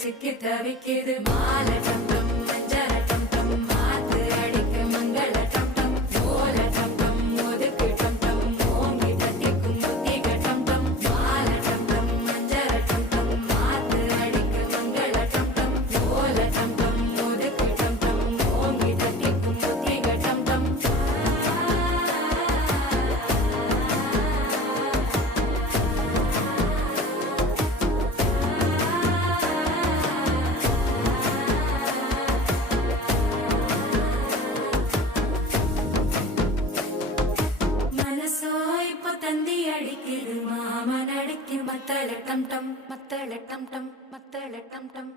சிக்கி தவிக்குது மாலை டம் டம் மஞ்சள டம் டம் மாத்து அடிக்க மங்கள டம் டம் ஓல டம் டம் ஒதுக்கு டம் டம் ஓங்கி தட்டிக்கும் புத்திக டம் டம் மாலை டம் டம் மஞ்சள டம் டம் மாத்து அடிக்க மங்கள டம் டம் ஓல டம் டம் ஒதுக்கு டம் டம் ஓங்கி தட்டிக்கும் புத்திக டம் டம் മനസ്സോ ഇപ്പൊ തന്തി അടിക്കിത് മാമനടിക്ക് മത്തള ടം ടം മത്തള ടം ടം മത്തള ടം ടം